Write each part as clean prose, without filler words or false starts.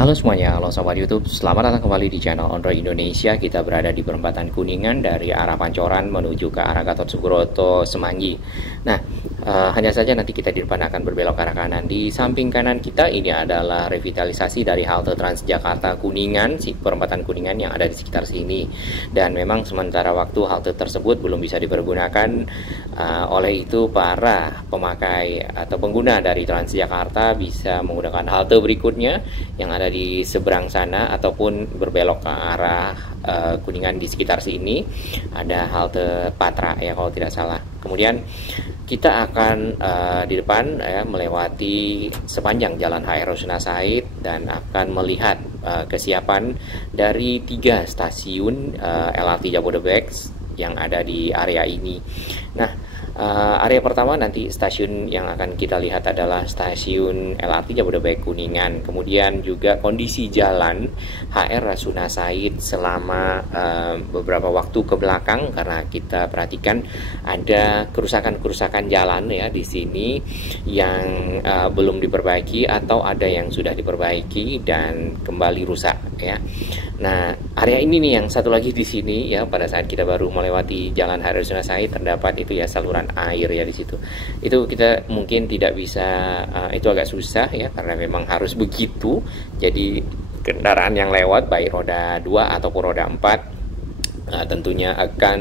Halo semuanya, halo sobat YouTube, selamat datang kembali di channel On-Road Indonesia. Kita berada di perempatan Kuningan dari arah Pancoran menuju ke arah Gatot Subroto Semanggi. Nah, hanya saja nanti kita di depan akan berbelok ke arah kanan. Di samping kanan kita ini adalah revitalisasi dari halte Transjakarta Kuningan, si perempatan Kuningan yang ada di sekitar sini. Dan memang sementara waktu halte tersebut belum bisa dipergunakan, oleh itu para pemakai atau pengguna dari Transjakarta bisa menggunakan halte berikutnya yang ada di seberang sana ataupun berbelok ke arah Kuningan. Di sekitar sini ada halte Patra ya kalau tidak salah. Kemudian kita akan di depan ya melewati sepanjang Jalan HR Rasuna Said dan akan melihat kesiapan dari 3 stasiun LRT Jabodebek yang ada di area ini. Nah, area pertama nanti stasiun yang akan kita lihat adalah stasiun LRT Jabodebek Kuningan. Kemudian juga kondisi jalan HR Rasuna Said selama beberapa waktu ke belakang, karena kita perhatikan ada kerusakan-kerusakan jalan ya di sini yang belum diperbaiki atau ada yang sudah diperbaiki dan kembali rusak ya. Nah, area ini nih yang satu lagi di sini ya, pada saat kita baru melewati jalan HR Rasuna Said terdapat itu ya saluran air ya di situ. Itu kita mungkin tidak bisa, itu agak susah ya karena memang harus begitu. Jadi kendaraan yang lewat baik roda 2 ataupun roda 4 tentunya akan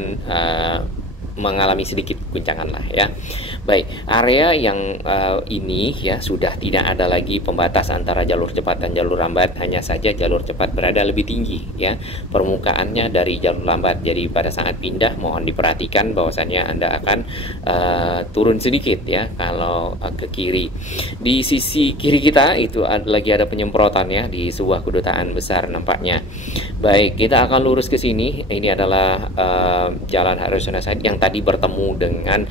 mengalami sedikit guncangan lah ya. Baik, area yang ini ya sudah tidak ada lagi pembatas antara jalur cepat dan jalur lambat, hanya saja jalur cepat berada lebih tinggi ya permukaannya dari jalur lambat. Jadi pada saat pindah mohon diperhatikan bahwasannya Anda akan turun sedikit ya kalau ke kiri. Di sisi kiri kita itu lagi ada penyemprotan ya di sebuah kedutaan besar nampaknya. Baik, kita akan lurus ke sini. Ini adalah Jalan HR Rasuna Said yang tadi bertemu dengan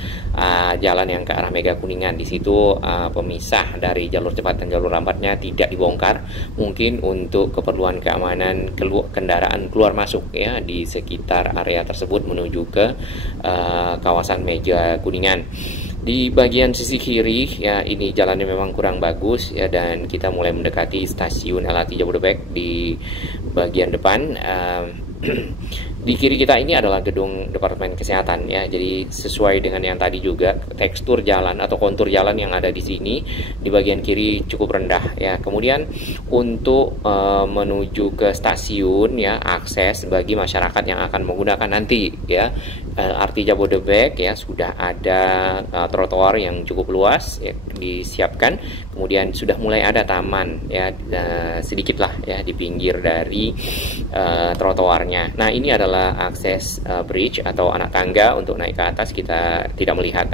jalan yang ke arah Mega Kuningan. Di situ pemisah dari jalur cepat dan jalur lambatnya tidak dibongkar, mungkin untuk keperluan keamanan kendaraan keluar masuk ya di sekitar area tersebut menuju ke kawasan Mega Kuningan. Di bagian sisi kiri ya ini jalannya memang kurang bagus ya, dan kita mulai mendekati stasiun LRT Jabodebek di bagian depan. Di kiri kita ini adalah gedung Departemen Kesehatan ya. Jadi sesuai dengan yang tadi juga, tekstur jalan atau kontur jalan yang ada di sini di bagian kiri cukup rendah ya. Kemudian untuk menuju ke stasiun ya, akses bagi masyarakat yang akan menggunakan nanti ya LRT Jabodebek ya, sudah ada trotoar yang cukup luas ya, disiapkan. Kemudian sudah mulai ada taman ya, sedikit lah ya di pinggir dari trotoarnya. Nah, ini adalah akses bridge atau anak tangga untuk naik ke atas. Kita tidak melihat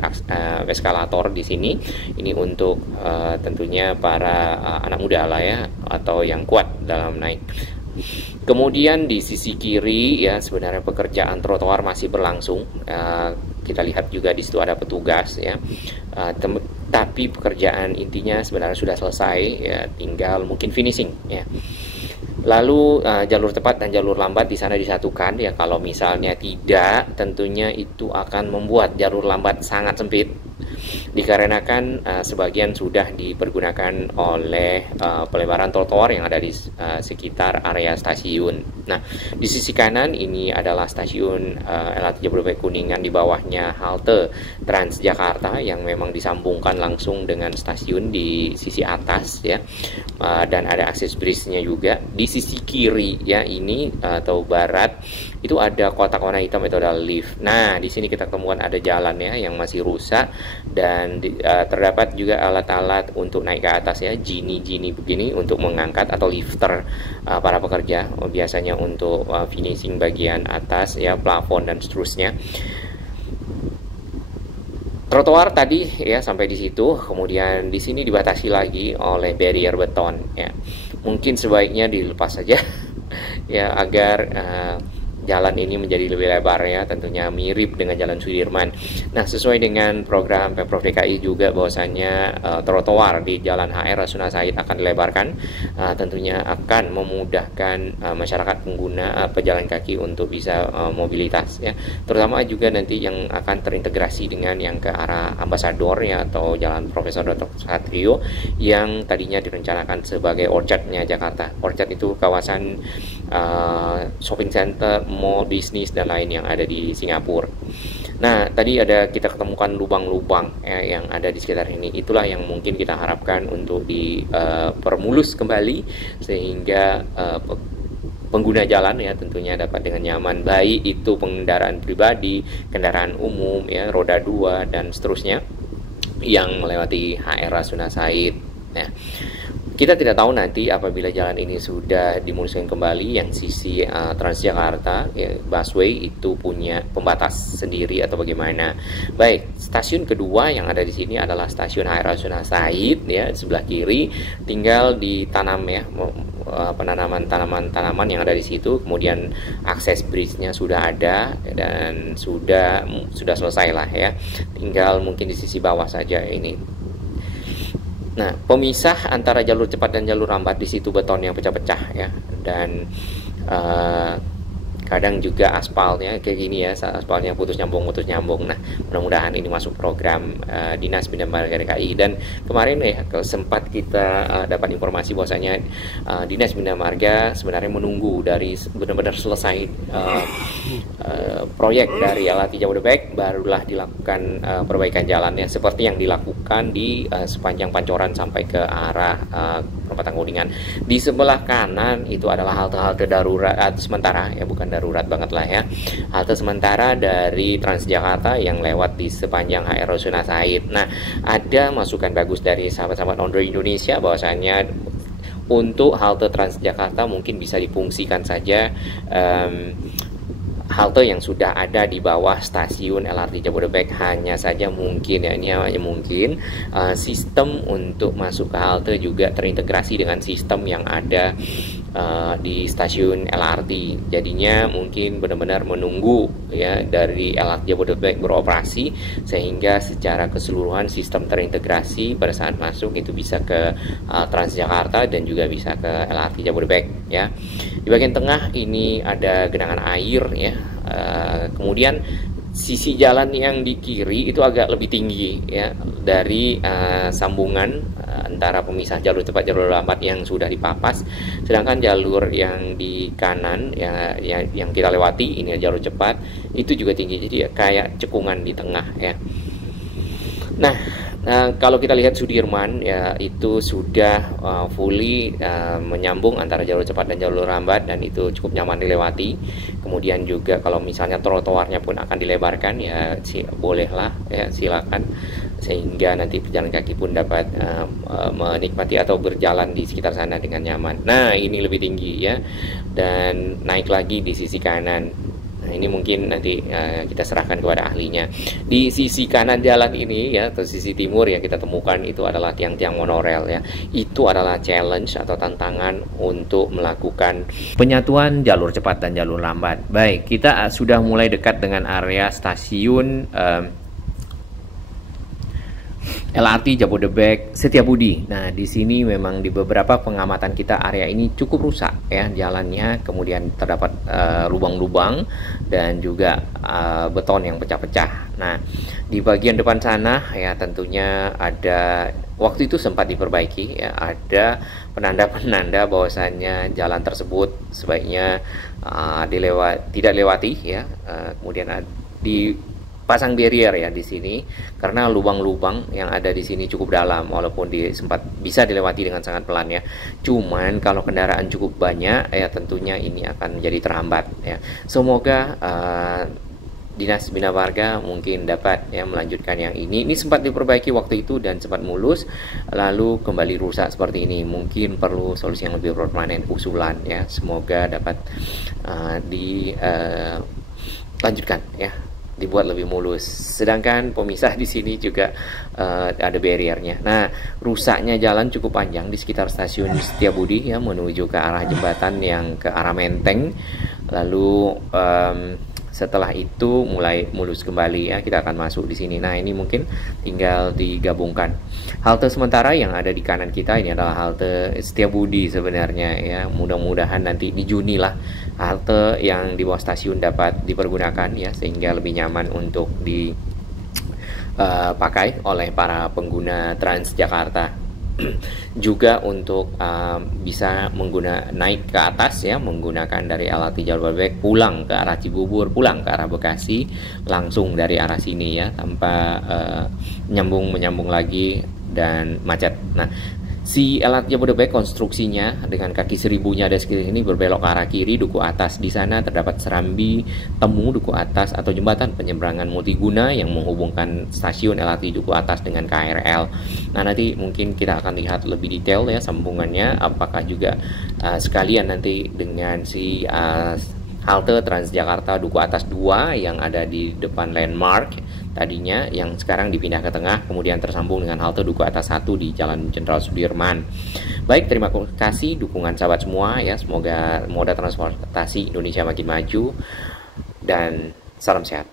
eskalator di sini. Ini untuk tentunya para anak muda lah ya, atau yang kuat dalam naik. Kemudian di sisi kiri ya sebenarnya pekerjaan trotoar masih berlangsung. Kita lihat juga di situ ada petugas ya. Tapi pekerjaan intinya sebenarnya sudah selesai ya, tinggal mungkin finishing ya. Lalu jalur cepat dan jalur lambat di sana disatukan ya. Kalau misalnya tidak, tentunya itu akan membuat jalur lambat sangat sempit, dikarenakan sebagian sudah dipergunakan oleh pelebaran trotoar yang ada di sekitar area stasiun. Nah, di sisi kanan ini adalah stasiun LRT Jabodebek Kuningan, di bawahnya halte Transjakarta yang memang disambungkan langsung dengan stasiun di sisi atas ya, dan ada akses bridge-nya juga. Di sisi kiri ya ini atau barat itu ada kotak warna hitam, itu adalah lift. Nah, di sini kita temukan ada jalan ya yang masih rusak, dan terdapat juga alat-alat untuk naik ke atas ya, gini begini untuk mengangkat, atau lifter para pekerja biasanya untuk finishing bagian atas ya, plafon dan seterusnya. Trotoar tadi ya sampai di situ, kemudian di sini dibatasi lagi oleh barrier beton ya. Mungkin sebaiknya dilepas saja ya agar jalan ini menjadi lebih lebar ya, tentunya mirip dengan Jalan Sudirman. Nah, sesuai dengan program Pemprov DKI juga bahwasannya trotoar di Jalan HR Rasuna Said akan dilebarkan, tentunya akan memudahkan masyarakat pengguna pejalan kaki untuk bisa mobilitas ya, terutama juga nanti yang akan terintegrasi dengan yang ke arah Ambasador ya, atau Jalan Profesor Dr. Satrio yang tadinya direncanakan sebagai Orchard-nya Jakarta. Orchard itu kawasan shopping center, mall, bisnis, dan lain yang ada di Singapura. Nah, tadi kita ketemukan lubang-lubang ya, yang ada di sekitar ini. Itulah yang mungkin kita harapkan untuk dipermulus kembali sehingga pengguna jalan ya tentunya dapat dengan nyaman, baik itu pengendaraan pribadi, kendaraan umum ya, roda 2 dan seterusnya yang melewati HR Rasuna Said. Nah, kita tidak tahu nanti apabila jalan ini sudah dimuluskan kembali, yang sisi Transjakarta ya, busway itu punya pembatas sendiri atau bagaimana. Baik, stasiun kedua yang ada di sini adalah stasiun HR Rasuna Said ya, sebelah kiri, tinggal ditanam ya, penanaman tanaman-tanaman yang ada di situ. Kemudian akses bridge-nya sudah ada dan sudah selesai lah ya, tinggal mungkin di sisi bawah saja ini. Nah, pemisah antara jalur cepat dan jalur lambat di situ beton yang pecah-pecah ya, dan kadang juga aspalnya kayak gini ya, aspalnya putus nyambung. Nah, mudah-mudahan ini masuk program Dinas Bina Marga DKI. Dan kemarin ya sempat kita dapat informasi bahwasanya Dinas Bina Marga sebenarnya menunggu dari benar-benar selesai proyek dari LRT Jabodebek barulah dilakukan perbaikan jalannya, seperti yang dilakukan di sepanjang Pancoran sampai ke arah perempatan Kuningan. Di sebelah kanan itu adalah halte-halte darurat sementara ya, bukan darurat banget lah ya, halte sementara dari Transjakarta yang lewat di sepanjang HR Rasuna Said. Nah, ada masukan bagus dari sahabat-sahabat Ondra Indonesia bahwasanya untuk halte Transjakarta mungkin bisa difungsikan saja halte yang sudah ada di bawah stasiun LRT Jabodebek. Hanya saja mungkin ya, ini hanya mungkin sistem untuk masuk ke halte juga terintegrasi dengan sistem yang ada di stasiun LRT. Jadinya mungkin benar-benar menunggu ya dari LRT Jabodebek beroperasi sehingga secara keseluruhan sistem terintegrasi pada saat masuk itu bisa ke Transjakarta dan juga bisa ke LRT Jabodebek ya. Di bagian tengah ini ada genangan air ya. Kemudian sisi jalan yang di kiri itu agak lebih tinggi ya dari sambungan antara pemisah jalur cepat jalur lambat yang sudah dipapas, sedangkan jalur yang di kanan ya, yang kita lewati ini jalur cepat itu juga tinggi, jadi kayak cekungan di tengah ya. Nah, kalau kita lihat Sudirman ya itu sudah fully menyambung antara jalur cepat dan jalur lambat dan itu cukup nyaman dilewati. Kemudian juga kalau misalnya trotoarnya pun akan dilebarkan ya bolehlah ya, silakan, sehingga nanti pejalan kaki pun dapat menikmati atau berjalan di sekitar sana dengan nyaman. Nah, ini lebih tinggi ya, dan naik lagi di sisi kanan. Nah, ini mungkin nanti kita serahkan kepada ahlinya. Di sisi kanan jalan ini ya, atau sisi timur ya, kita temukan itu adalah tiang-tiang monorel ya. Itu adalah challenge atau tantangan untuk melakukan penyatuan jalur cepat dan jalur lambat. Baik, kita sudah mulai dekat dengan area stasiun LRT Jabodebek Setiabudi. Nah, di sini memang di beberapa pengamatan kita area ini cukup rusak ya jalannya, kemudian terdapat lubang-lubang dan juga beton yang pecah-pecah. Nah, di bagian depan sana ya tentunya ada, waktu itu sempat diperbaiki ya, ada penanda-penanda bahwasannya jalan tersebut sebaiknya tidak dilewati ya. Kemudian pasang barrier ya di sini karena lubang-lubang yang ada di sini cukup dalam, walaupun sempat bisa dilewati dengan sangat pelan ya. Cuman kalau kendaraan cukup banyak ya tentunya ini akan menjadi terhambat ya. Semoga Dinas Bina Marga mungkin dapat ya melanjutkan yang ini. Ini sempat diperbaiki waktu itu dan sempat mulus, lalu kembali rusak seperti ini. Mungkin perlu solusi yang lebih permanen, usulan ya. Semoga dapat dilanjutkan ya, dibuat lebih mulus. Sedangkan pemisah di sini juga ada barriernya. Nah, rusaknya jalan cukup panjang di sekitar stasiun Setiabudi ya, menuju ke arah jembatan yang ke arah Menteng. Lalu setelah itu mulai mulus kembali ya, kita akan masuk di sini. Nah, ini mungkin tinggal digabungkan. Halte sementara yang ada di kanan kita ini adalah halte Setiabudi sebenarnya ya. Mudah-mudahan nanti di Juni lah halte yang di bawah stasiun dapat dipergunakan ya, sehingga lebih nyaman untuk dipakai oleh para pengguna Transjakarta. Juga untuk bisa naik ke atas ya, menggunakan dari LRT Jabodebek pulang ke arah Cibubur, pulang ke arah Bekasi, langsung dari arah sini ya, tanpa menyambung lagi dan macet. Nah, si LRT Jabodebek konstruksinya dengan kaki seribunya ada sekitar ini, berbelok ke arah kiri Duku Atas. Di sana terdapat serambi temu Duku Atas atau jembatan penyeberangan multiguna yang menghubungkan stasiun LRT Duku Atas dengan KRL. Nah, nanti mungkin kita akan lihat lebih detail ya sambungannya, apakah juga sekalian nanti dengan si halte Transjakarta Duku Atas 2 yang ada di depan Landmark tadinya, yang sekarang dipindah ke tengah, kemudian tersambung dengan halte Duku Atas 1 di Jalan Jenderal Sudirman. Baik, terima kasih dukungan sahabat semua ya, semoga moda transportasi Indonesia makin maju, dan salam sehat.